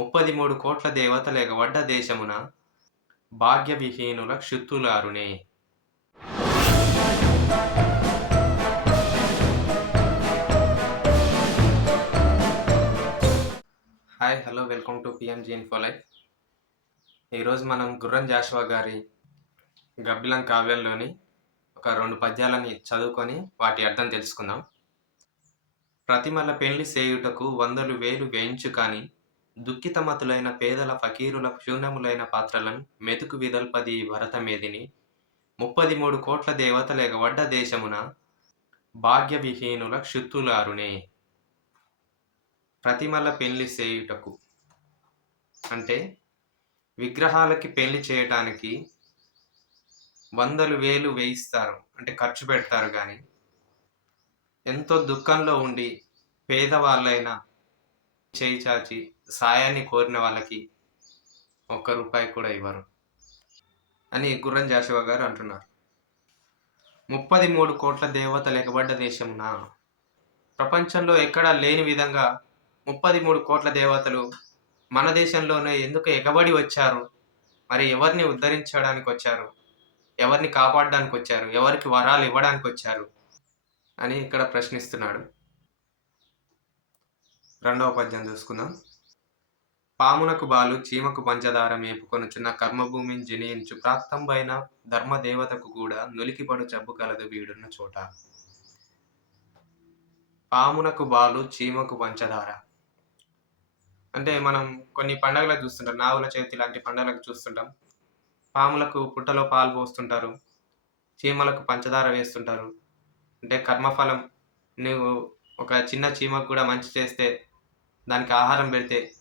ముప్పది మూడు కోట్ల దేవతలెగవడ్డ దేశమున భాగ్యవిహీనుల క్షుత్తులారునే hi hello welcome to PMG info life. ఈరోజు మనం గుర్రం జాషువా గారి గబ్బిలం కావ్యంలోని ఒక రెండు పద్యాలని చదువుకొని వాటి అర్థం తెలుసుకుందాం. ప్రతిమల పెళ్ళి చేయుటకు వందలు వేలు వేయించు కానీ దుఃఖితమతులైన పేదల ఫకీరుల శూన్యములైన పాత్రలను మెతుకు విదల్పది భరతమేదిని. ముప్పది మూడు కోట్ల దేవతలు ఎగవడ్డ దేశమున భాగ్యవిహీనుల క్షుత్తులారునే. ప్రతిమల పెళ్ళి చేయుటకు. అంటే విగ్రహాలకి పెళ్ళి చేయటానికి వందలు వేలు వేయిస్తారు. అంటే ఖర్చు పెడతారు కానీ ఎంతో దుఃఖంలో ఉండి పేదవాళ్ళైనా చేయి చాచి సాయాన్ని కోరిన వాళ్ళకి ఒక్క రూపాయి కూడా ఇవ్వరు అని గుర్రం జాషువా గారు అంటున్నారు. ముప్పది మూడు కోట్ల దేవతలు ఎగబడ్డ దేశమున ప్రపంచంలో ఎక్కడా లేని విధంగా ముప్పది మూడు కోట్ల దేవతలు మన దేశంలోనే ఎందుకు ఎగబడి వచ్చారు? మరి ఎవరిని ఉద్ధరించడానికి వచ్చారు? ఎవరిని కాపాడడానికి వచ్చారు? ఎవరికి వరాలు ఇవ్వడానికి వచ్చారు? అని ఇక్కడ ప్రశ్నిస్తున్నాడు. రెండవ పద్యం చూసుకుందాం. పామునకు బాలు చీమకు పంచదార మేపుకొనుచున్న కర్మభూమిని జనించు ప్రాప్తంబైన ధర్మదేవతకు కూడా నులికిపడు జబ్బు కలదు వీడున్న చోట. పామునకు బాలు చీమకు పంచదార. అంటే మనం కొన్ని పండగలు చూస్తుంటాం. నాగుల చేతి లాంటి పండగలకు చూస్తుంటాం. పాములకు పుట్టలో పాలు పోస్తుంటారు. చీమలకు పంచదార వేస్తుంటారు. అంటే కర్మఫలం నువ్వు ఒక చిన్న చీమకు కూడా మంచి చేస్తే దానికి ఆహారం పెడితే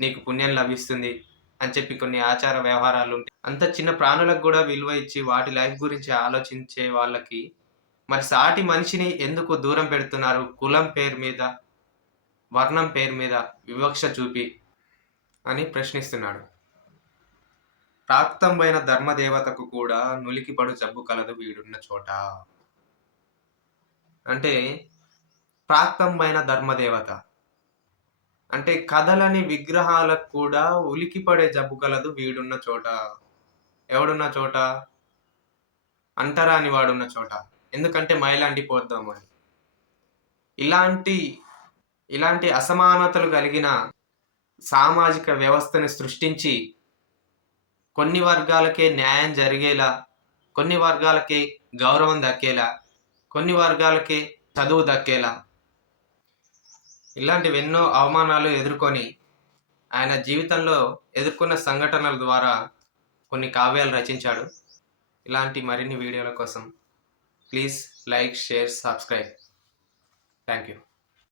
నీకు పుణ్యం లభిస్తుంది అని చెప్పి కొన్ని ఆచార వ్యవహారాలు ఉంటాయి. అంత చిన్న ప్రాణులకు కూడా విలువ ఇచ్చి వాటి లైఫ్ గురించి ఆలోచించే వాళ్ళకి మరి సాటి మనిషిని ఎందుకు దూరం పెడుతున్నారు? కులం పేరు మీద వర్ణం పేరు మీద వివక్ష చూపి అని ప్రశ్నిస్తున్నాడు. ప్రాప్తంపైన ధర్మదేవతకు కూడా నులికిపడు జబ్బు కలదు వీడున్న చోట. అంటే ప్రాప్తంపైన ధర్మదేవత అంటే కథలని విగ్రహాలకు కూడా ఉలికిపడే జబ్బు కలదు వీడున్న చోట. ఎవడున్న చోట? అంటరాని వాడున్న చోట. ఎందుకంటే మైలాంటి పోద్దాము అని. ఇలాంటి ఇలాంటి అసమానతలు కలిగిన సామాజిక వ్యవస్థని సృష్టించి కొన్ని వర్గాలకే న్యాయం జరిగేలా కొన్ని వర్గాలకే గౌరవం దక్కేలా కొన్ని వర్గాలకే చదువు దక్కేలా ఇలాంటివి ఎన్నో అవమానాలు ఎదుర్కొని ఆయన జీవితంలో ఎదుర్కొన్న సంఘటనల ద్వారా కొన్ని కావ్యాలు రచించాడు. ఇలాంటి మరిన్ని వీడియోల కోసం please like share subscribe. Thank you